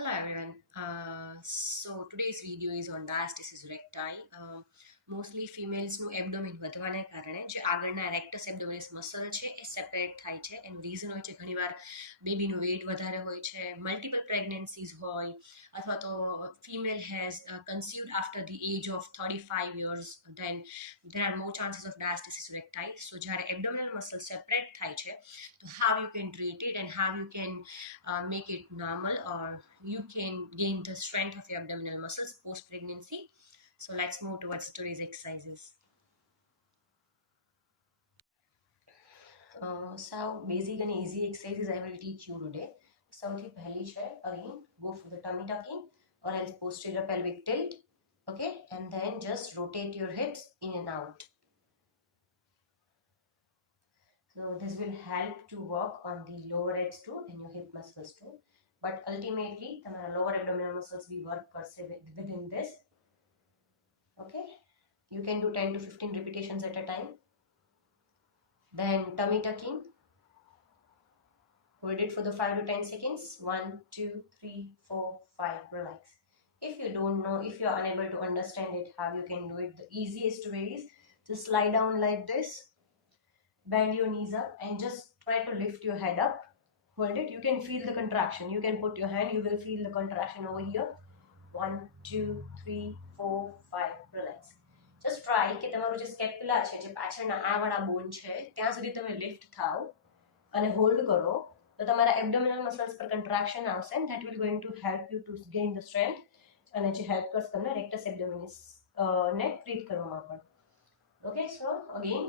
Hello everyone. So today's video is on diastasis recti. Mostly ફિમેલ્સનું abdomen વધવાને કારણે જે આગળના રેક્ટસ એબડોમિનસ મસલ છે એ સેપરેટ થાય છે એનું રીઝન હોય છે ઘણીવાર બેબીનું વેઇટ વધારે હોય છે, મલ્ટિપલ પ્રેગ્નન્સીઝ હોય, અથવા તો female has conceived after the age of 35 years, then there are more chances of diastasis recti. So જ્યારે એબડોમિનલ મસલ સેપરેટ થાય છે તો how you can treat it and how you can make it normal, or you can gain the strength of your abdominal muscles post pregnancy. So let's move towards today's exercises. So basic and easy exercises I will teach you today. સૌથી પહેલી છે, again go for the tummy tucking or else posterior pelvic tilt. Okay, and then just rotate your hips in and out. So this will help to work on the lower abs too and your hip muscles too. But ultimately, તમારા lower abdominal muscles will work within this. Okay, you can do 10 to 15 repetitions at a time. Then tummy tucking, hold it for the 5 to 10 seconds. 1 2 3 4 5, relax. If you don't know, if you are unable to understand it, how you can do it, the easiest way is just lie down like this, bend your knees up and just try to lift your head up. Hold it, you can feel the contraction, you can put your hand, you will feel the contraction over here. 1 2 3 4 5, relax. Just try કે તમારું જે સ્કેપ્યુલા છે, જે પાછળના આ વાળા બોન છે, ત્યાં સુધી તમે લિફ્ટ થાઓ અને હોલ્ડ કરો તો તમારા એબ્ડોમિનલ મસલ્સ પર કન્ટ્રાક્શન આવશે and that will going to help you two gain the strength અને જે હેલ્પ કરશે તમને રેક્ટસ એબ્ડોમિનિસ ને ટ્રીટ કરવામાં પણ. ઓકે, સો અગેન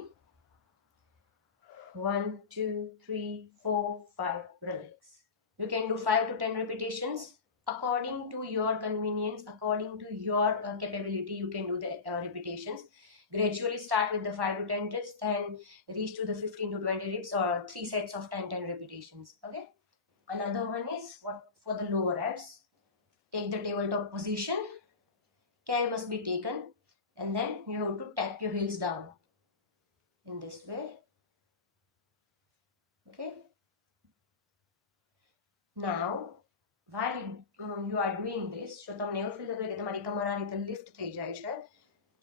1 2 3 4 5, relax. You can do 5 to 10 repetitions according to your convenience, according to your capability. You can do the repetitions. Gradually start with the 5 to 10 reps, then reach to the 15 to 20 reps or 3 sets of 10 repetitions. Okay, another one is what for the lower abs. Take the tabletop position, care must be taken, and then you have to tap your heels down in this way. Okay, now while you are doing this, જો તમને એવું ફીલ થતું હોય કે તમારી કમર આ રીતે લિફ્ટ થઈ જાય છે,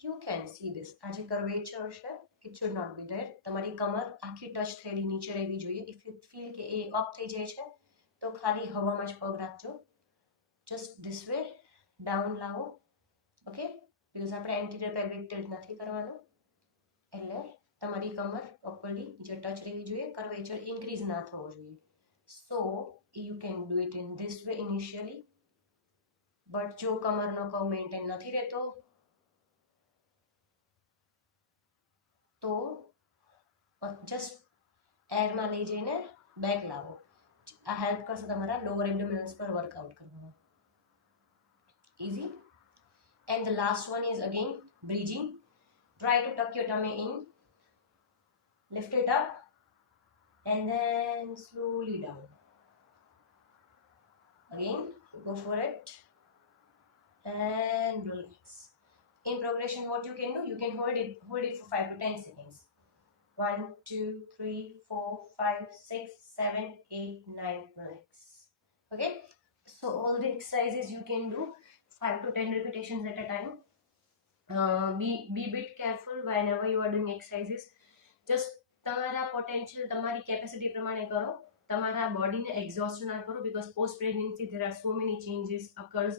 you can see this. આ જે કર્વેચર છે, it should not be there. તમારી કમર આખી ટચ થયેલી નીચે રહેવી જોઈએ. if you feel કે એ અપ થઈ જાય છે તો ખાલી હવામાં જ પગ રાખજો. just this way down લાવો. ઓકે, બીકોઝ આપણે એન્ટીરિયર પેલ્વિક ટિલ્ટ નથી કરવાનું, એટલે તમારી કમર પ્રોપરલી નીચે ટચ રહેવી જોઈએ, કર્વેચર ઇન્ક્રીઝ ના થવો જોઈએ. so you can do it in this way initially, but જો કમરનો કર્વ મેન્ટેન નથી રહેતો તો જસ્ટ એરમાં લઈ જઈને બેક લાવો. આ હેલ્પ કરશે તમારા લોઅર એબ્ડોમિનલ્સ પર વર્કઆઉટ કરવામાં. easy. And the last one is again bridging. Try to tuck your tummy in, lift it up and then slowly down. Again go for it and relax. In progression, what you can do, you can hold it for 5 to 10 seconds. 1 2 3 4 5 6 7 8 9, relax. Okay, so all the exercises you can do 5 to 10 repetitions at a time. Be bit careful whenever you are doing exercises. just તમારા પોટેન્શિયલ, તમારી કેપેસિટી પ્રમાણે કરો, તમારા બોડીને એક્ઝોસ્ટ ના કરો, because post pregnancy there are so many changes occurs.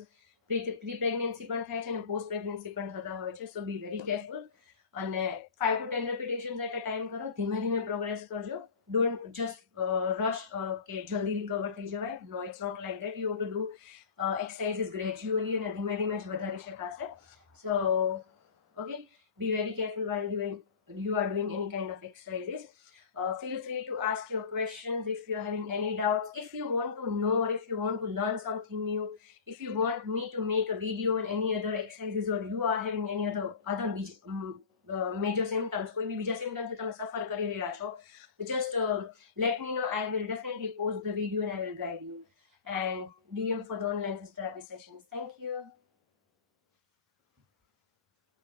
Pre pregnancy પણ થાય છે અને પોસ્ટ પ્રેગ્નન્સી પણ થતા હોય છે. સો બી વેરી કેરફુલ અને 5 to 10 repetitions at a time કરો. ધીમે ધીમે પ્રોગ્રેસ કરજો. ડોન્ટ જસ્ટ રશ કે જલ્દી રિકવર થઈ જવાય. No, it's not like that. You have to do exercises gradually અને ધીમે ધીમે જ વધારી શકાશે. So okay, be very careful while you are doing any kind of exercises. Feel free to ask your questions if you are having any doubts. If you want to know or if you want to learn something new, if you want me to make a video on any other exercises, or you are having any other major symptoms, કોઈ બી બીજા symptoms તમે સફર કરી રહ્યા છો, just let me know. I will definitely post the video and I will guide you and DM for the online physiotherapy sessions. Thank you.